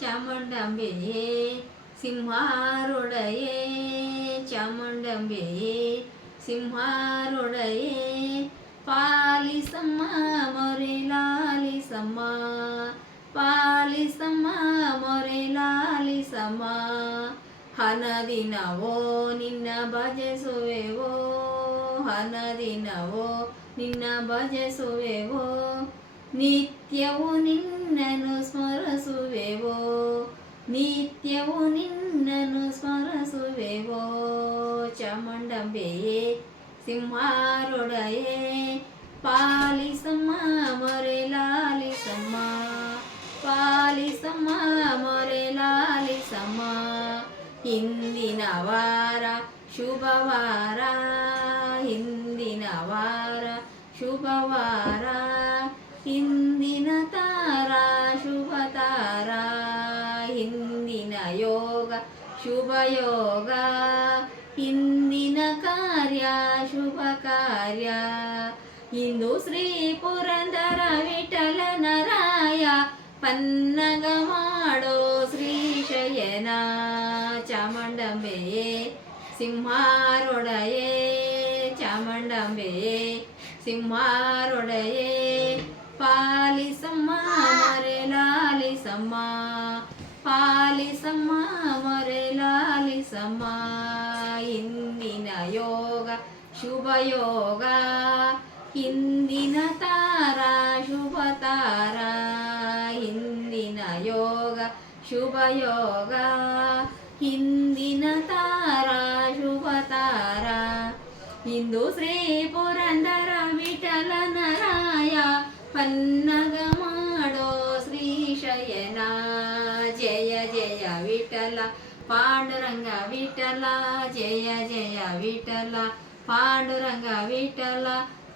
ಚಾಮುಂಡಂಬೆಯೇ ಸಿಂಹಾರೊಡೆಯೇ ಚಾಮುಂಡಂಬೆಯೇ ಸಿಂಹಾರೊಡೆಯೇ ಪಾಲಿಸಮ್ಮ ಮೊರೆ ಲಾಲಿಸಮ್ಮ ಪಾಲಿಸಮ್ಮ ಮೊರೆ ಲಾಲಿಸಮ್ಮ ಹನದಿನವೋ ನಿನ್ನ ಭಜಿಸುವೆವೋ ಹನದಿನವೋ ನಿನ್ನ ಭಜಿಸುವೆವೋ ನಿತ್ಯವೂ ನಿನ್ನನ್ನು ಸ್ಮರಿಸುವೆವೋ ನಿತ್ಯವೂ ನಿನ್ನನ್ನು ಸ್ಮರಿಸುವೆವೋ ಚಾಮುಂಡಂಬೆಯೇ ಸಿಂಹಾರೊಡೆಯೇ ಪಾಲಿಸಮ್ಮ ಮೊರೆ ಲಾಲಿಸಮ್ಮ ಪಾಲಿಸಮ್ಮ ಮೊರೆ ಲಾಲಿಸಮ್ಮ ಹಿಂದಿನ ವಾರ ಶುಭವಾರ ಹಿಂದಿನ ವಾರ ಶುಭವಾರ ಹಿಂದಿನ ತಾರ ಶುಭ ತಾರ ಹಿಂದಿನ ಯೋಗ ಶುಭ ಯೋಗ ಹಿಂದಿನ ಕಾರ್ಯ ಶುಭ ಕಾರ್ಯ ಇಂದು ಶ್ರೀ ಪುರಂದರ ವಿಠಲನ ರಾಯ ಪನ್ನಗ ಮಾಡೋ ಶ್ರೀಶಯನ ಚಾಮುಂಡಂಬೆಯೇ ಸಿಂಹಾರೊಡೆಯೇ ಚಾಮುಂಡಂಬೆಯೇ ಸಿಂಹಾರೊಡೆಯೇ ಪಾಲಿಸಮ್ಮ ಮೊರೆ ಲಾಲಿಸಮ್ಮ ಪಾಲಿಸಮ್ಮ ಮೊರೆ ಲಾಲಿಸಮ್ಮ ಹಿಂದಿನ ಯೋಗ ಶುಭ ಯೋಗ ಹಿಂದಿನ ತಾರ ಶುಭ ತಾರ ಹಿಂದಿನ ಯೋಗ ಶುಭ ಯೋಗ ಹಿಂದಿನ ತಾರ ಶುಭ ತಾರ ಇಂದು ಶ್ರೀ ಪುರಂದರ ವಿಠಲನ ರಾಯ ಪನ್ನಗ ಮಾಡೋ ಶ್ರೀಶಯನ ಜಯ ಜಯ ವಿಠಲ ಪಾಂಡುರಂಗ ವಿಠಲ ಜಯ ಜಯ ವಿಠಲ ಪಾಂಡುರಂಗ ವಿಠಲ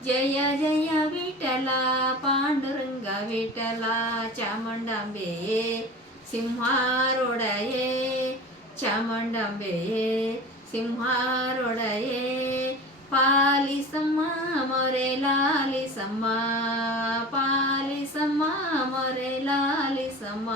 ಜಯ ಜಯ ವಿಠಲ ಪಾಂಡುರಂಗ ವಿಠಲ ಚಾಮುಂಡಂಬೆಯೇ ಸಿಂಹಾರೊಡೆಯೇ ಚಾಮುಂಡಂಬೆಯೇ ಸಿಂಹಾರೊಡೆಯೇ ಪಾಲಿಸಮ್ಮ ಮೊರೆ ಲಾಲಿಸಮ್ಮ ಪಾಲಿಸಮ್ಮ ಮೊರೆ ಲಾಲಿಸಮ್ಮ